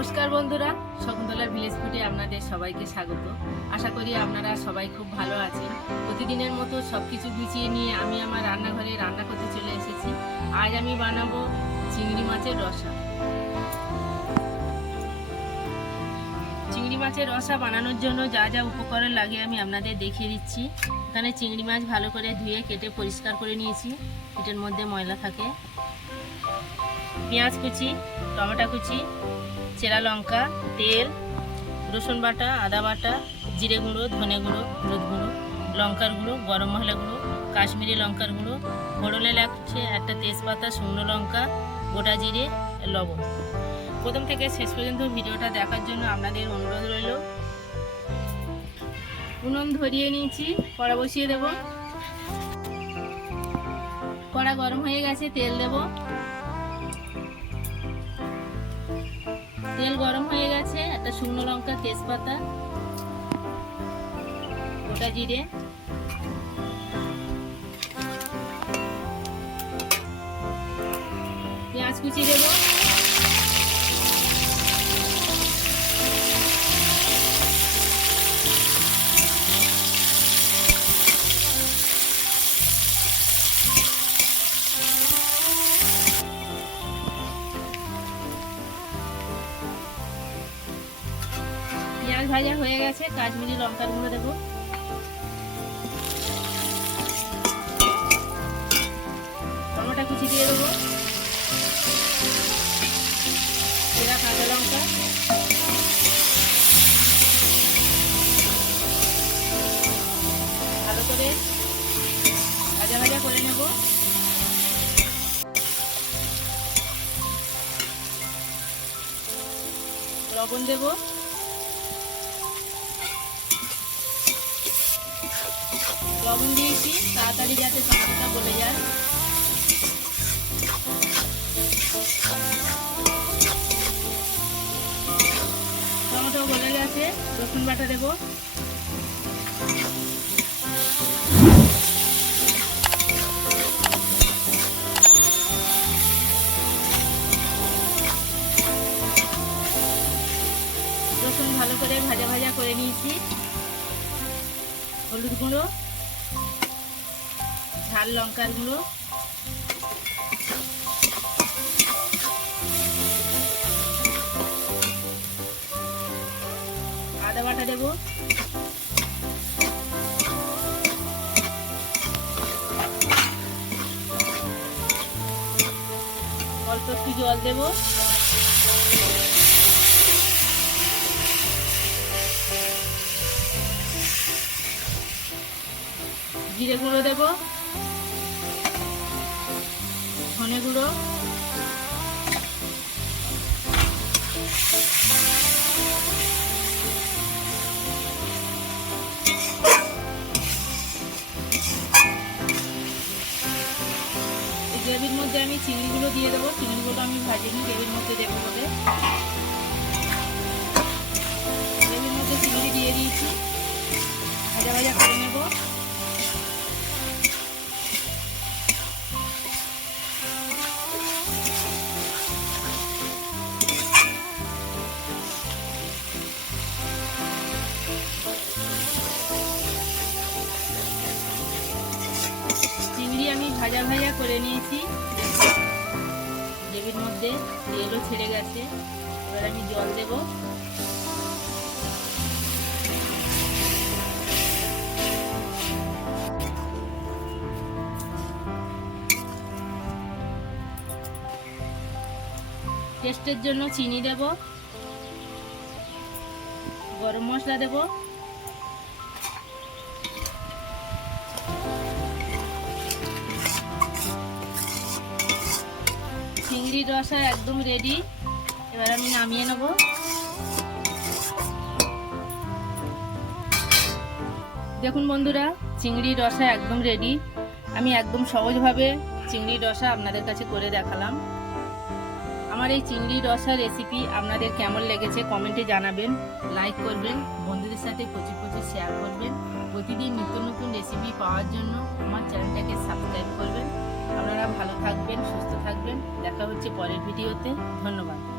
নমস্কার বন্ধুরা শকুন্তলা ভিলেজ ফুডে আপনাদের সবাইকে স্বাগত। আশা করি আপনারা সবাই খুব ভালো আছেন। প্রতিদিনের মতো সব কিছু গুছিয়ে নিয়ে আমি আমার রান্নাঘরে রান্না করতে চলে এসেছি। আজ আমি বানাবো চিংড়ি মাছের রসা। চিংড়ি মাছের রসা বানানোর জন্য যা যা উপকরণ লাগে আমি আপনাদের দেখিয়ে দিচ্ছি। এখানে চিংড়ি মাছ ভালো করে ধুয়ে, কেটে পরিষ্কার করে নিয়েছি। এটার মধ্যে ময়লা থাকে। পেঁয়াজ কুচি, টমেটো কুচি চেরা লঙ্কা, তেল, রসুন বাটা, আদা বাটা, জিরে গুঁড়ো, ধনে গুঁড়ো, হলুদ গুঁড়ো, লঙ্কার গুঁড়ো, গরম মশলা গুঁড়ো, কাশ্মীরি লঙ্কার গুঁড়ো ফোড়নে লাগছে একটা তেজপাতা, শুকনো লঙ্কা, গোটা জিরে, লবণ। প্রথম থেকে শেষ পর্যন্ত ভিডিওটা দেখার জন্য আপনাদের অনুরোধ রইল। উনুন ধরিয়ে নিয়েছি, কড়া বসিয়ে দেব। কড়া গরম হয়ে গেছে, তেল দেবো। তেল গরম হয়ে গেছে একটা শুকনো লঙ্কা তেজপাতা গোটা জিরে। পেঁয়াজ কুচি দেব। ভাজা হয়ে গেছে, কাশ্মীরি লঙ্কার গুঁড়ো দেবো। টমেটো কুচি দিয়ে দেবো। জিরা, কাঁচা লঙ্কা। ভালো করে ভাজা ভাজা করে নেব। লবণ দেবো। লবণ দিয়েছি, তাড়াতাড়ি যাতে টমেটোটা গলে যায়। টমেটো গলে গেছে, রসুন বাটা দেবো। রসুন ভালো করে ভাজা ভাজা করে নিয়েছি। হলুদ গুঁড়ো। ঝাল লঙ্কার গুঁড়ো। আদা বাটা দেবো। অল্প একটু জল দেবো। জিরে গুঁড়ো দেবো। ধনে গুঁড়ো। গ্রেভির মধ্যে আমি চিংড়িগুলো দিয়ে দেবো। চিংড়িগুলো আমি ভাজিনি, গ্রেভির মধ্যে দেবো বলে গ্রেভির মধ্যে চিংড়ি দিয়ে দিয়েছি। ভাজা ভাজা করে নেব। ভাজা ভাজা করে নিয়েছি। গ্রেভির মধ্যে তেলও ছেড়ে গেছে। এবার আমি জল দেব। টেস্টের জন্য চিনি দেব। গরম মশলা দেবো। চিংড়ির রসা একদম রেডি এবার আমি নামিয়ে নেব। দেখুন বন্ধুরা, চিংড়ির রসা একদম রেডি আমি একদম সহজভাবে চিংড়ির রসা আপনাদের কাছে করে দেখালাম। আমার এই চিংড়ির রসা রেসিপি আপনাদের কেমন লেগেছে কমেন্টে জানাবেন। লাইক করবেন, বন্ধুদের সাথে প্রচুর প্রচুর শেয়ার করবেন। প্রতিদিন নিত্য নতুন রেসিপি পাওয়ার জন্য আমার চ্যানেলটাকে সাবস্ক্রাইব করবেন। আপনারা ভালো থাকবেন সুস্থ থাকবেন। দেখা হচ্ছে পরের ভিডিওতে। ধন্যবাদ।